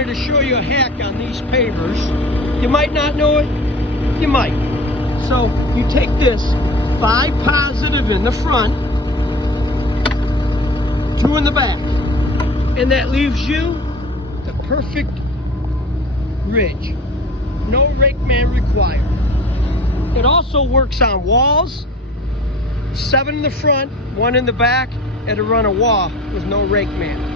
wanted to show you a hack on these pavers. You might not know it, you might. So you take this 5 positive in the front, 2 in the back, and that leaves you the perfect ridge. No rake man required. It also works on walls. 7 in the front, 1 in the back, and to run a wall with no rake man.